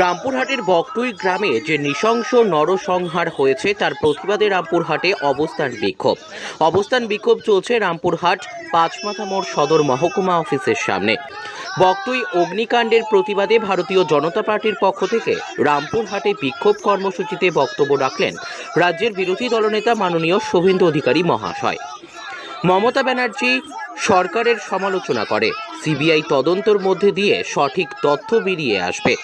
রামপুরহাটের বকটুই গ্রামে যে নৃশংস নরসংহার হয়েছে তার প্রতিবাদে রামপুরহাটে অবস্থান বিক্ষোভ চলছে রামপুরহাট পাঁচমাথা মোড় সদর মহকুমা অফিসের সামনে। বকটুই অগ্নিকাণ্ডের প্রতিবাদে ভারতীয় জনতা পার্টির পক্ষ থেকে রামপুরহাটে বিক্ষোভ কর্মসূচিতে বক্তব্য রাখলেন রাজ্যের বিরোধী দলনেতা মাননীয় শুভেন্দু অধিকারী মহাশয়। মমতা ব্যানার্জি সরকারের সমালোচনা করে, সিবিআই তদন্তের মধ্যে দিয়ে সঠিক তথ্য বেরিয়ে আসবে,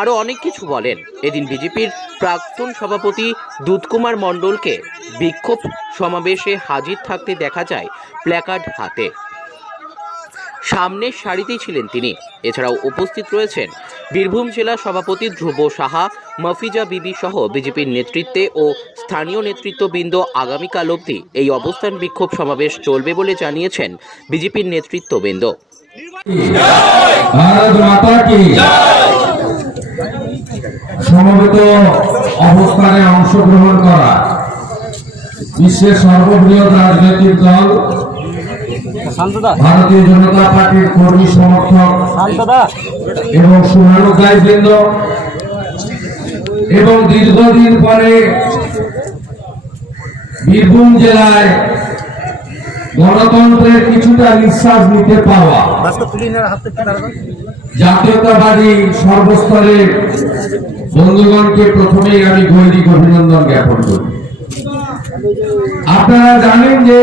আরও অনেক কিছু বলেন। এদিন বিজেপির প্রাক্তন সভাপতি দুধকুমার মণ্ডলকে বিক্ষোভ সমাবেশে হাজির থাকতে দেখা যায় প্ল্যাকার্ড হাতে। সামনের সারিতেই ছিলেন তিনি। এছাড়াও উপস্থিত রয়েছেন বীরভূম জেলা সভাপতি ধ্রুব সাহা, মফিজা বিবি সহ বিজেপির নেতৃত্বে ও স্থানীয় নেতৃত্ববৃন্দ। আগামীকাল অবধি এই অবস্থান বিক্ষোভ সমাবেশ চলবে বলে জানিয়েছেন বিজেপির নেতৃত্ববৃন্দ। সমবেত অবস্থানে অংশগ্রহণ করা বিশ্বের সর্ববৃহৎ রাজনৈতিক দল ভারতীয় জনতা পার্টির কর্মী সমর্থক এবং শুভানুধ্যায়ীবৃন্দ এবং দীর্ঘদিন পরে বীরভূম জেলায় গণতন্ত্রের কিছুটা নিঃশ্বাস নিতে পাওয়া জাতীয়তাবাদী সর্বস্তরের বন্ধুগণকে প্রথমেই আমি গৈরিক অভিনন্দন জ্ঞাপন করি। আপনারা জানেন যে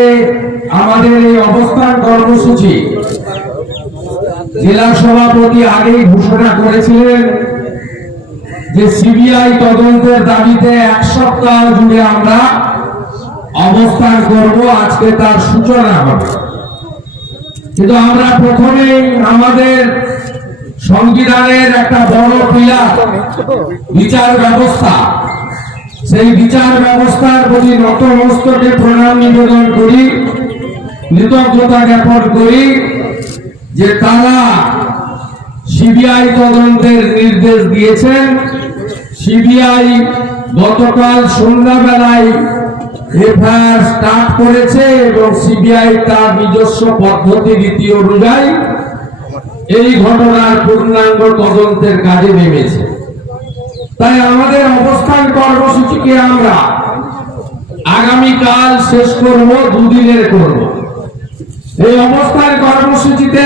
আমাদের এই অবস্থান কর্মসূচি জেলা সভাপতি আগেই ঘোষণা করেছিলেন যে সিবিআই তদন্তের দাবিতে এক সপ্তাহ জুড়ে আমরা অবস্থান করব। আজকে তার সূচনা হবে, কিন্তু আমরা প্রথমেই আমাদের সংবিধানের একটা বড় পিলার বিচার ব্যবস্থা, সেই বিচার ব্যবস্থার প্রতি নতমস্তকে প্রণাম নিবেদন করি, কৃতজ্ঞতা জ্ঞাপন করি যে তারা সিবিআই তদন্তের নির্দেশ দিয়েছেন। সিবিআই গতকাল সন্ধ্যাবেলায় এফআইআর স্টার্ট করেছে এবং সিবিআই তার নিজস্ব পদ্ধতি রীতি অনুযায়ী এই ঘটনার পূর্ণাঙ্গ তদন্তের কাজে নেমেছে। তাই আমাদের অবস্থান কর্মসূচিকে আমরা আগামীকাল শেষ করব, দুদিনের করব। এই অবস্থান কর্মসূচিতে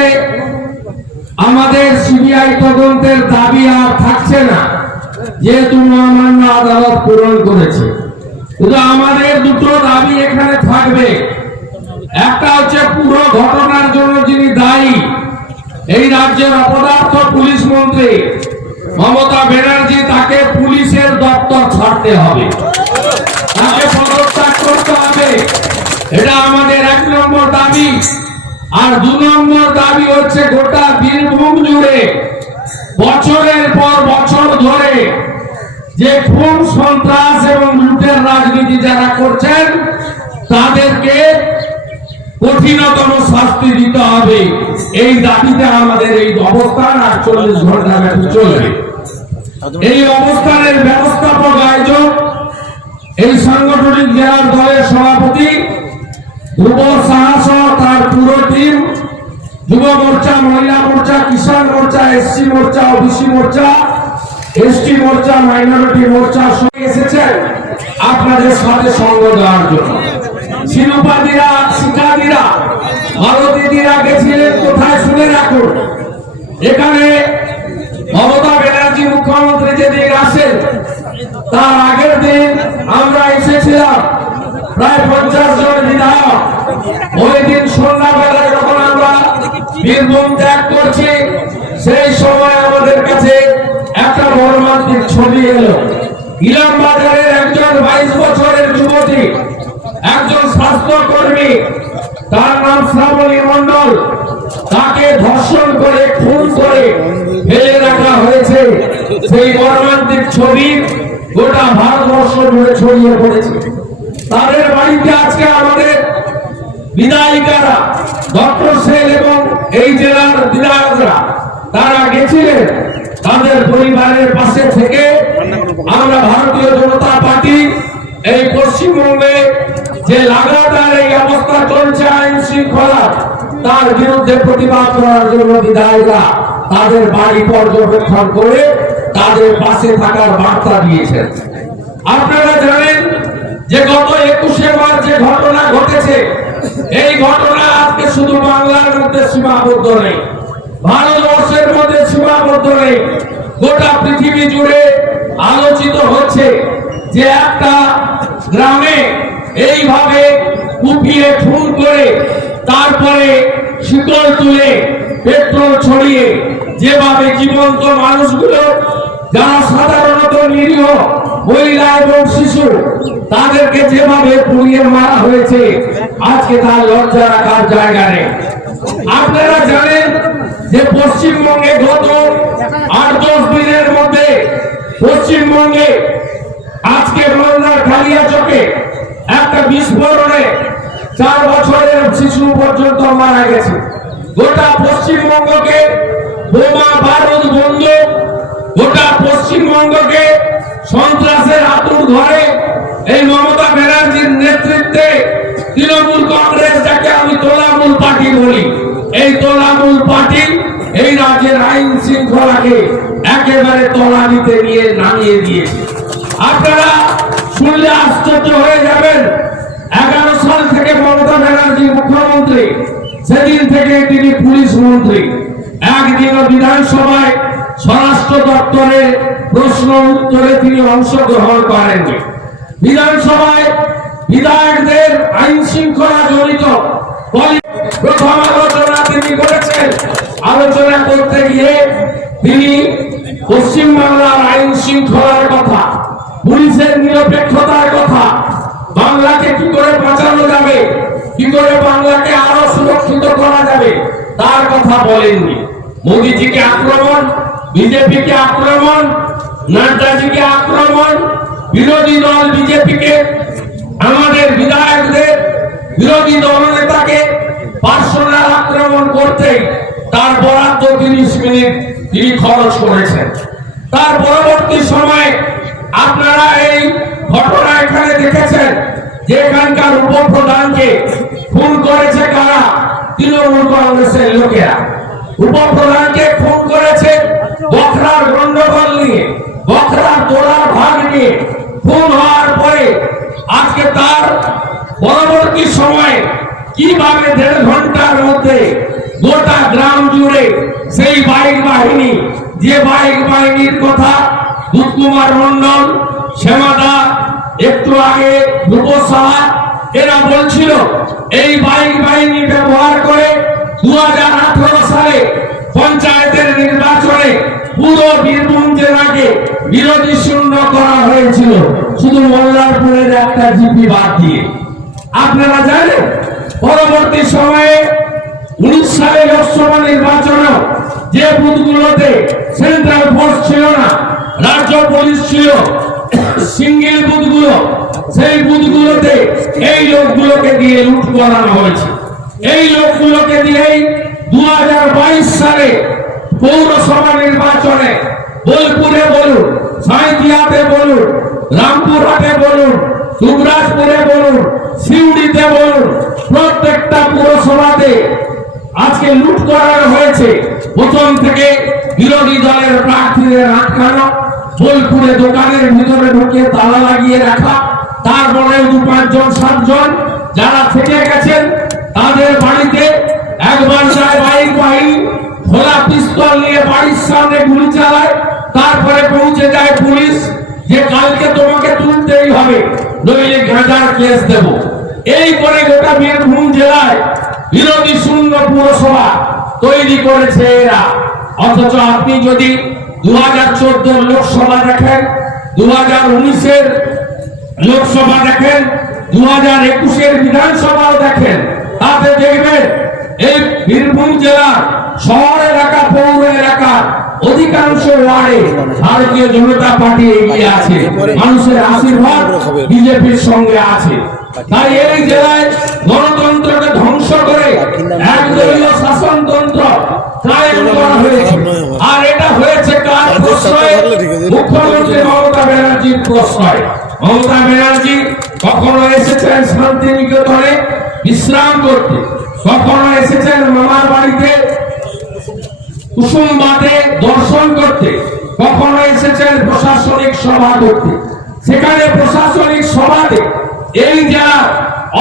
আমাদের সিবিআই তদন্তের দাবি আর থাকছে না, যেহেতু মহামান্য আদালত পূরণ করেছে। কিন্তু আমাদের দুটো দাবি এখানে থাকবে। একটা হচ্ছে পুরো ঘটনার জন্য যিনি দায়ী, এই রাজ্যের অপদার্থ পুলিশ মন্ত্রী মমতা ব্যানার্জি, তাকে পুলিশের দপ্তর ছাড়তে হবে, তাকে পদত্যাগ করতে হবে। এটা আমাদের 1 নম্বর দাবি। আর 2 নম্বর দাবি হচ্ছে গোটা বীরভূম জুড়ে বছরের পর বছর ধরে যে খুন, সন্ত্রাস এবং লুটের রাজনীতি যারা করছেন তাদেরকে কঠিনতম শাস্তি দিতে হবে। এই দাবিতে আমাদের এই অবস্থান 48 ঘন্টা ব্যাপী চলবে। এই অবস্থানের ব্যবস্থাপক আয়োজক এই সাংগঠনিক জেলার দলের সভাপতি ধ্রুব সাহা সহ তার পুরো টিম, যুব মোর্চা, মহিলা মোর্চা, কিষাণ মোর্চা, এসসি মোর্চা, ওবিসি মোর্চা, এসটি মোর্চা, মাইনরিটি মোর্চা সঙ্গে এসেছেন আপনাদের সাথে সঙ্গ দেওয়ার জন্য। শিরোপাদিরা, শিক্ষাদিরা, ভারতীয়রা গেছিলেন কোথায় শুনে রাখুন। এখানে মমতা ব্যানার্জি মুখ্যমন্ত্রী যেদিন আসেন তার আগের দিন আমরা এসেছিলাম প্রায় 50 জন বিধায়ক। ওই দিন সন্ধ্যাবেলায় যখন আমরা বীরভূম ত্যাগ করছি, সেই সময় আমাদের কাছে একটা মর্মান্তিক ছবি এলো। ইলাম বাজারের একজন 22 বছরের যুবতী, একজন স্বাস্থ্যকর্মী, তার নাম শ্রাবণী মণ্ডল, তাকে ধর্ষণ করে খুন করে ফেলে রাখা হয়েছে। সেই মর্মান্তিক ছবি গোটা ভারতবর্ষ জুড়ে ছড়িয়ে পড়েছে। তাদের বাড়িতে আজকে আমাদের বিধায়িকারা, ডক্টর সেল এবং এই জেলার বিধায়করা তারা গেছিলেন। তাদের পরিবারের পাশে থেকে আমরা ভারতীয় জনতা পার্টি এই পশ্চিমবঙ্গে যে লাগাতার এই অবস্থা চলছে আইন শৃঙ্খলা, তার বিরুদ্ধে প্রতিবাদ করার জন্য বিধায়করা তাদের বাড়ি পর্যবেক্ষণ করে তাদের পাশে থাকার বার্তা দিয়েছেন। আপনারা জানেন যে গত 21শে মার্চ যে ঘটনা ঘটেছে, এই ঘটনা আজকে শুধু বাংলার মধ্যে সীমাবদ্ধ নেই, ভারতবর্ষের মধ্যে সীমাবদ্ধ নেই, গোটা পৃথিবী জুড়ে আলোচিত হচ্ছে যে একটা গ্রামে এইভাবে কুপিয়ে খুন করে তারপরে শিকল তুলে পেট্রোল ছড়িয়ে যেভাবে জীবন্ত মানুষগুলো যারা সাধারণত নিরীহ মহিলা এবং শিশু তাদেরকে যেভাবে পুড়িয়ে মারা হয়েছে, আজকে তার লজ্জা রাখার জায়গা নেই। আপনারা জানেন যে পশ্চিমবঙ্গে গত 8-10 দিনের মধ্যে পশ্চিমবঙ্গে আজকে মালদার কালিয়াচকে একটা বিস্ফোরণে 4 বছরের শিশু পর্যন্ত মারা গেছে। গোটা পশ্চিমবঙ্গকে বোমা বারুদ বন্দুক, গোটা পশ্চিমবঙ্গকে সন্ত্রাসের আতুর ঘরে এই মমতা ব্যানার্জির নেতৃত্বে তৃণমূল কংগ্রেস, যাকে আমি তোলামূল পার্টি বলি, এই তোলামূল পার্টি এই রাজ্যের আইন শৃঙ্খলাকে একেবারে তলানিতে নিয়ে নামিয়ে দিয়েছে। আপনারা শুনলে আশ্চর্য হয়ে যাবেন, 11 সাল থেকে মমতা ব্যানার্জি মুখ্যমন্ত্রী, সেদিন থেকে তিনি পুলিশ মন্ত্রী। একদিনও বিধানসভায় স্বরাষ্ট্র দপ্তরের প্রশ্ন উত্তরে তিনি অংশগ্রহণ করেননি। বিধানসভায় বিধায়কদের আইন শৃঙ্খলা জড়িত প্রথম আলোচনা তিনি করেছেন। আলোচনা করতে গিয়ে তিনি পশ্চিমবাংলার আইন শৃঙ্খলার কথা, পুলিশের নিরপেক্ষতার কথা, বাংলাকে কি করে বাঁচানো যাবে, কি করে বাংলাকে আরো সুরক্ষিত করা যাবে তার কথা বলেননি। মোদীজিকে আক্রমণ, বিজেপিকে আক্রমণ, নাড্ডাজিকে আক্রমণ, বিরোধী দল বিজেপিকে, আমাদের বিধায়কদের, বিরোধী দলনেতাকে পার্সোনাল আক্রমণ করতে তার বরাদ্দ 30 মিনিট তিনি খরচ করেছেন। তার পরবর্তী সময়ে আপনারা এই ঘটনা এখানে দেখেছেন যে এখানকার উপপ্রধানকে খুন করেছে কারা? তৃণমূল কংগ্রেসের লোকেরা। উপপ্রধানকে খুন করেছে বখরার গন্ডগোল নিয়ে, বখরার তোলার ভাগ নিয়ে। খুন হওয়ার পরে আজকে তার পরবর্তী সময়ে কিভাবে 1.5 ঘন্টার মধ্যে গোটা গ্রাম জুড়ে সেই বাইক বাহিনী, যে বাইক বাহিনীর কথা দুধকুমার মন্ডল, শ্যামাদা, একটু আগে রূপসাহা এরা বলছিল, এই বাইক বাহিনী ব্যবহার করে 2018 সালে পঞ্চায়েতের নির্বাচনে পুরো বীরভূম জেলাকে বিরোধী শূন্য করা হয়েছিল, শুধু মল্লারপুরের একটা জিপি বাদ দিয়ে। আপনারা জানেন পরবর্তী সময়ে 19 সালে লোকসভা নির্বাচনে যে বুথগুলোতে সেন্ট্রাল ফোর্স ছিল না, রাজ্য পুলিশ ছিল, সিঙ্গেল বুথগুলো, সেই বুথগুলোতে এই লোকগুলোকে দিয়ে লুট করানো হয়েছে। এই লোকগুলোকে দিয়েই 2022 সালে পৌরসভা নির্বাচনে বোলপুরে বলুন, সাঁইথিয়াতে বলুন, রামপুরহাটে বলুন, দুবরাজপুরে বলুন, সিউড়িতে বলুন, প্রত্যেকটা পুরসভাতে আজকে লুট করানো হয়েছে। প্রথম থেকে বিরোধী দলের প্রার্থীদের আটকানো, বোলপুরে দোকানের ভিতরে ঢুকিয়ে তালা লাগিয়ে রাখা, তারপরে 2-5 জন 7 জন যারা থেকে গেছেন তাদের বাড়িতে একবার যায় বাইক বাহিনী, খোলা পিস্তল নিয়ে বাড়ির সামনে গুলি চালায়, তারপরে পৌঁছে যায় পুলিশ যে কালকে তোমাকে তুলতেই হবে, নইলে গাঁজার কেস দেব। এই করে গোটা বীরভূম জেলায় বিরোধী শূন্য পুরসভা তৈরি করেছে এরা। অথচ আপনি যদি 2014 লোকসভা দেখেন, 2019-এর লোকসভা দেখেন, 2021-এর বিধানসভাও দেখেন, তাতে দেখবেন এই বীরভূম জেলার শহর এলাকা, পৌর এলাকা অধিকাংশ ওয়ার্ডে ভারতীয় জনতা পার্টি এগিয়ে আছে, মানুষের আশীর্বাদ বিজেপির সঙ্গে আছে। তাই এই জেলায় গণতন্ত্রকে ধ্বংস করে একদলীয় শাসনতন্ত্র কায়েম করা হয়েছে। আর এটা হয়েছে কার প্রশ্রয়ে? মুখ্যমন্ত্রী মমতা ব্যানার্জির প্রশ্রয়ে। মমতা ব্যানার্জি কখনো এসেছেন শান্তিনিকেতনে বিশ্রাম করতে, কখনো এসেছেন মামার বাড়িতে কুসুমবাদে দর্শন করতে, কখনো এসেছেন প্রশাসনিক সভা করতে। সেখানে প্রশাসনিক সভাতে এই জেলার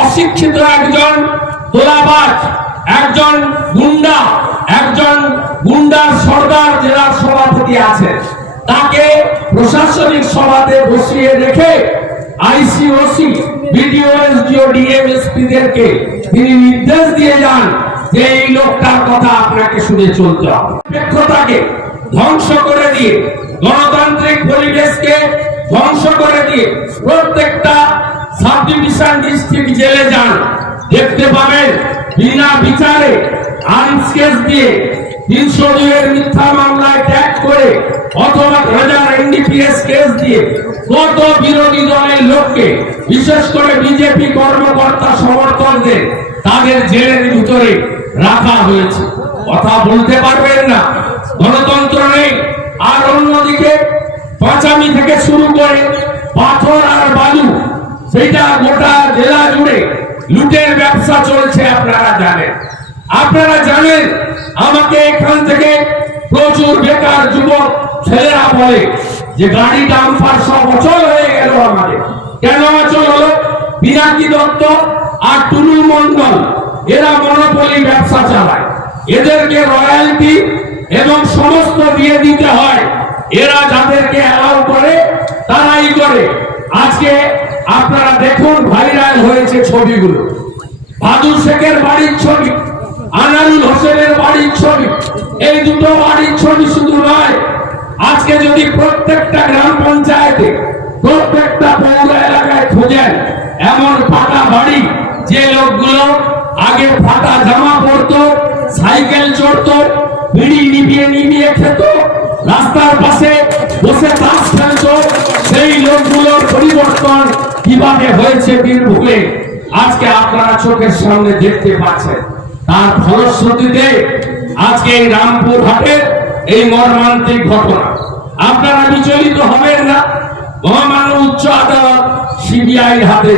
অশিক্ষিত একজন তোলাবাজ, একজন গুন্ডার সর্দার জেলার সভাপতি আছেন, তাকে প্রশাসনিক সভাতে বসিয়ে রেখে আইসিওসি, বিডিও, এসডিও, ডিএম, এসপিদেরকে তিনি নির্দেশ দিয়ে যান যে এই লোকটার কথা আপনাকে শুনে চলতে হবে। নিরপেক্ষতাকে ধ্বংস করে দিয়ে, গণতান্ত্রিক পরিবেশকে ধ্বংস করে দিয়ে প্রত্যেকটা সাব ডিভিশন ডিস্ট্রিক্ট জেলে যান, দেখতে পাবেন বিনা বিচারে আর্মস কেস দিয়ে 302 এর মিথ্যা মামলায় ট্যাগ করে অথবা এনডিপিএস কেস দিয়ে কত বিরোধী দলের লোককে, বিশেষ করে বিজেপি কর্মকর্তা সমর্থকদের তাদের জেলের ভিতরে রাখা হয়েছে। কথা বলতে পারবেন না, গণতন্ত্র নেই। আর অন্যদিকে পাঁচামি থেকে শুরু করে পাথর আর বালু, সেটা গোটা জেলা জুড়ে লুটের ব্যবসা চলছে। আপনারা জানেন আমাকে এখান থেকে প্রচুর বেকার যুবক ছেলেরা বলে যে গাড়ি ডাম্পার সব অচল হয়ে গেল। আমাদের কেন অচল হলো? পিনাকি দত্ত আর টুলু মন্ডল এরা মনোপলি ব্যবসা চালায়, এদেরকে রয়্যালটি এবং সমস্ত দিয়ে দিতে হয়। এরা যাদেরকে অ্যালাউ করে তারাই করে। আজকে আপনারা দেখুন, ভাইরাল হয়েছে ছবিগুলো, বাদুর শেখের বাড়ির ছবি, আনারুল হোসেনের বাড়ির ছবি। এই দুটো বাড়ির ছবি শুধু নয়, আজকে যদি প্রত্যেকটা গ্রাম পঞ্চায়েতে, প্রত্যেকটা পৌর এলাকায় খোঁজেন এমন ফাটা বাড়ি, যে লোকগুলো আগে ফাটা জামা পরতো, সাইকেল চড়তো, বিড়ি নিভিয়ে খেত, রাস্তার পাশে বসে তাস খেলতো, সেই লোকগুলোর পরিবর্তন কিভাবে হয়েছে বীরভূমে আজকে আপনারা চোখের সামনে দেখতে পাচ্ছেন। তার ফলশ্রুতিতে আজকে এই রামপুর হাটের এই মর্মান্তিক ঘটনা। আপনারা বিচলিত হবেন না, মহামান্য উচ্চ আদালত সিবিআইর হাতে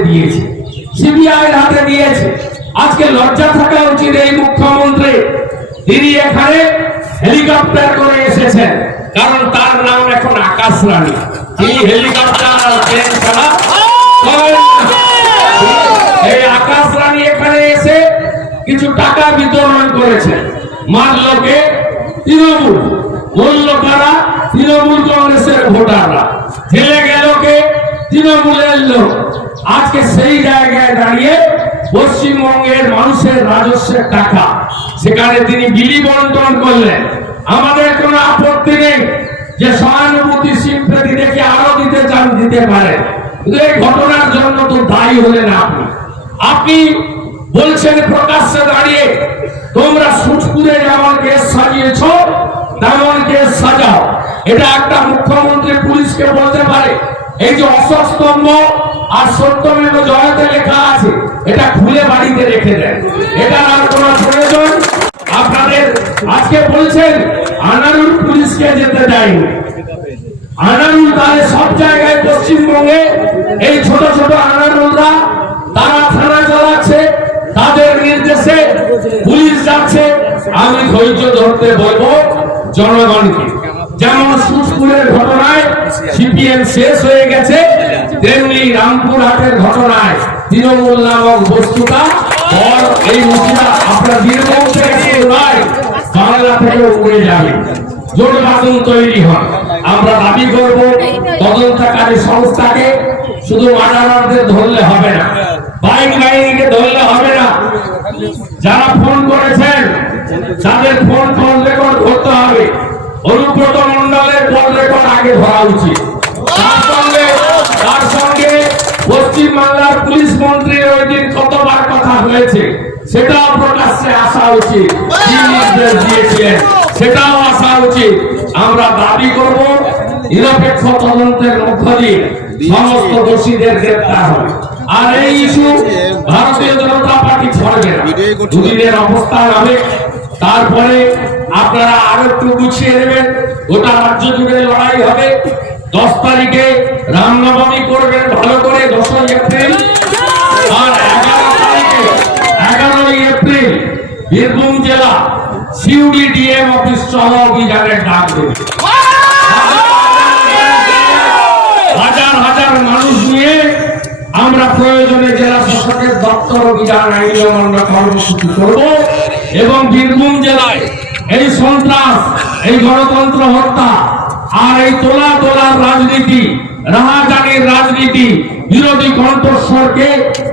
দিয়েছে। আজকে লজ্জা থাকা উচিত এই মুখ্যমন্ত্রী, তিনি এখানে হেলিকপ্টার করে এসেছেন, কারণ তার নাম এখন আকাশ রানী। তিনি হেলিকপ্টার আর ট্রেন ছাড়া এই আকাশ রানী এখানে এসে কিছু টাকা বিতরণ করেছে। মারলোকে তৃণমূল, বলল কারা? তৃণমূল কংগ্রেসের ভোটাররা। জেলে গেল কে? তৃণমূলের লোক। আজকে সেই জায়গায় দাঁড়িয়ে পশ্চিমবঙ্গের মানুষের রাজস্বের টাকা সেখানে তিনি বিলি বন্টন করলেন। আমাদের কোনো আপত্তি নেই যে সহানুভূতি সিম্পেথি দেখে আরো দিতে চান, দিতে পারেন, কিন্তু এই ঘটনার জন্য তো দায়ী হলেন আপনি। বলছেন প্রকাশ্যে দাঁড়িয়ে, তোমরা সুটপুরে যেমন কেস সাজিয়েছ তেমন কেস সাজাও। এটা একটা মুখ্যমন্ত্রী পুলিশকে বলতে পারে? এই যে অশোক স্তম্ভ আর সত্যমেব জয়তে লেখা আছে, এটা খুলে বাড়িতে রেখে দেন, এটা আর কোন প্রয়োজন আপনাদের? আজকে বলছেন আনারুল পুলিশকে যেতে দেয়নি। আনারুল তাহলে সব জায়গায় পশ্চিমবঙ্গে এই ছোট ছোট আনারুলরা তারা থানা চালাচ্ছে, তাদের নির্দেশে পুলিশ যাচ্ছে। আমি ধৈর্য ধরতে বলবো জনগণকে। যেমন সুসপুরের ঘটনায় সিপিএম শেষ হয়ে গেছে, তেমনি রামপুর হাটের ঘটনায় তৃণমূল নামক বস্তুটা এই মুখিটা আপনার বীরভূম থেকে নয়, বাংলা থেকে উড়ে যাবে। জোট বাঁধন তৈরি হয়। আমরা দাবি করব তদন্তকারী সংস্থাকে শুধু মার্ডারারদের ধরলে হবে না, বাইক বাহিনীকে ধরলে হবে না, যারা ফোন করেছেন তাদের ফোন কল রেকর্ড করতে হবে। অনুব্রত মন্ডলের কল রেকর্ড আগে ধরা উচিত। তার সঙ্গে পশ্চিমবাংলার পুলিশ মন্ত্রীর ওই দিন কতবার কথা হয়েছে সেটাও প্রকাশ্যে আসা উচিত, কি নির্দেশ দিয়েছিলেন সেটাও আসা উচিত। আমরা দাবি করব নিরপেক্ষ তদন্তের মধ্য দিয়ে সমস্ত দোষীদের গ্রেফতার হবে। আর এই ইস্যু ভারতীয় জনতা পার্টি ছাড়বে না, দুদিনের অবস্থান হবে। তারপরে আপনারা আরো একটু গুছিয়ে নেবেন, গোটা রাজ্য জুড়ে লড়াই হবে। 10 তারিখে রামনবমী করবেন ভালো করে, 10ই এপ্রিল। আর 11ই এপ্রিল বীরভূম জেলা সিউডি ডিএম অফিস চলো অভিযানের ডাক দেবে। প্রশাসকের দপ্তর অভিযান আইন অমান্য কর্মসূচি করব এবং বীরভূম জেলায় এই সন্ত্রাস, এই গণতন্ত্র হত্যা আর এই তোলার রাজনীতি, রাহাজানির রাজনীতি, বিরোধী কণ্ঠস্বরকে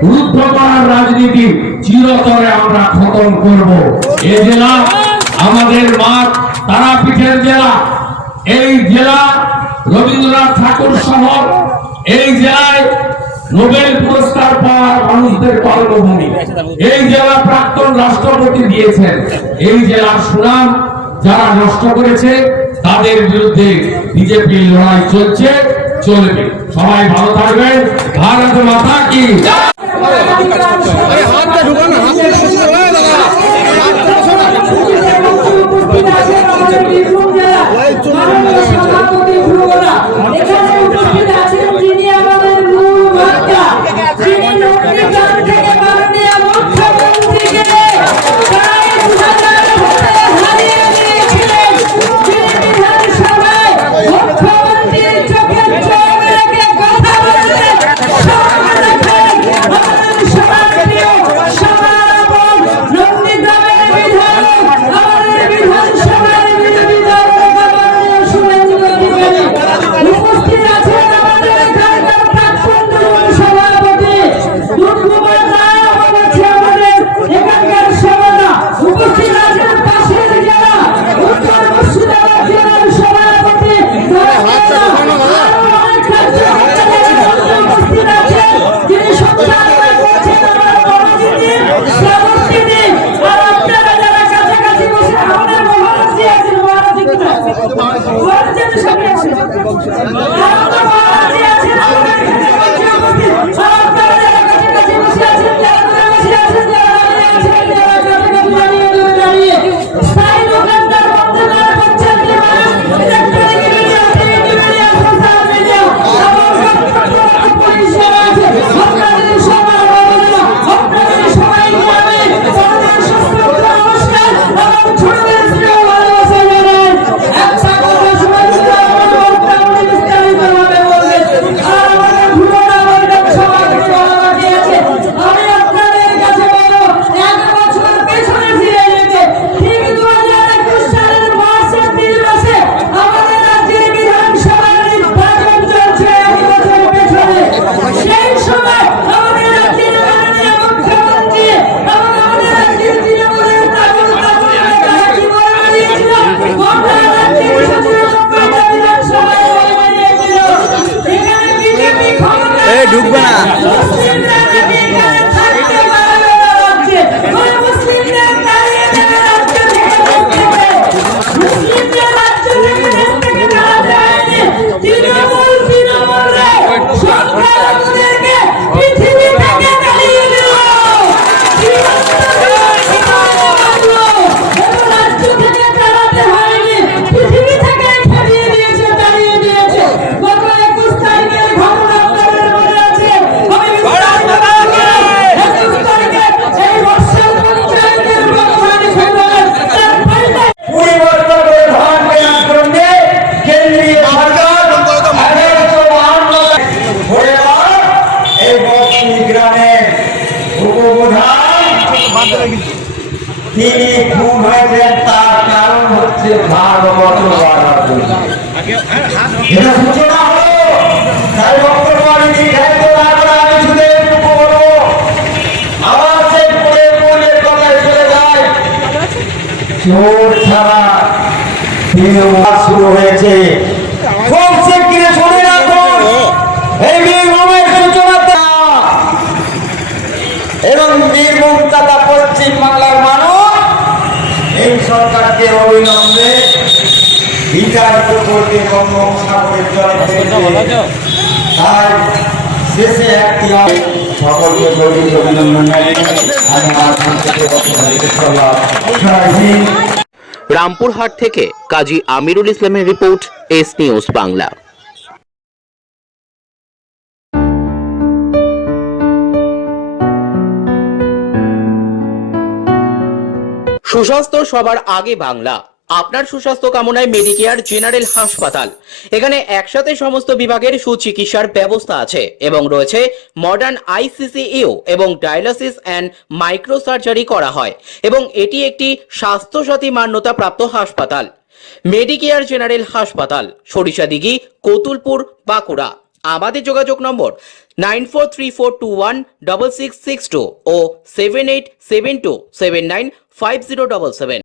রুদ্ধ করার রাজনীতি চিরতরে আমরা খতম করব। এই জেলা আমাদের মাঠ তারাপীঠের জেলা। এই জেলা রবীন্দ্রনাথ ঠাকুর শহর। এই জেলায় নোবেল পুরস্কার পাওয়া মানুষদের কর্মভূমি। এই জেলা প্রাক্তন রাষ্ট্রপতি দিয়েছেন। এই জেলার সুনাম যারা নষ্ট করেছে তাদের বিরুদ্ধে বিজেপির লড়াই চলছে, চলবে। সবাই ভালো থাকবেন। ভারত মাতা কি ঢুকবে না। তিনি খুন হয়েছেন তার কারণ হচ্ছে ভাগবত এটা সূচনা হলো। তাই বক্তব্য আমি দীর্ঘায়িত না করে আমি শুধু এটুকু বলবো, আবার সেই পূর্বের কথায় চলে যায়। চোর ছাড়া শুরু হয়েছে। খুব শিগগিরই শুনে রাখুন এই বীরভূমের সূচনা এবং বীরভূম তথা পশ্চিম বাংলার মানুষ এই সরকারকে অবিলম্বে বিচারিত করতে বঙ্গোপসাগরের জলে তাই শেষে একটি সকলকে গভীর অভিনন্দন আমি আমার থেকে রামপুরহাট থেকে কাজী আমিরুল ইসলামের রিপোর্ট, এস নিউজ বাংলা। সুস্বাস্থ্য সবার আগে বাংলা। আপনার সুস্বাস্থ্য কামনায় মেডিকেয়ার জেনারেল হাসপাতাল। এখানে একসাথে সমস্ত বিভাগের সুচিকিৎসার ব্যবস্থা আছে এবং রয়েছে মডার্ন আইসিসিইউ এবং ডায়ালিসিস অ্যান্ড মাইক্রো সার্জারি করা হয় এবং এটি একটি স্বাস্থ্যসাথী মান্যতা প্রাপ্ত হাসপাতাল। মেডিকেয়ার জেনারেল হাসপাতাল, সরিষাদিঘি, কতুলপুর, বাঁকুড়া। আমাদের যোগাযোগ নম্বর 9434216662 ও 7872795077।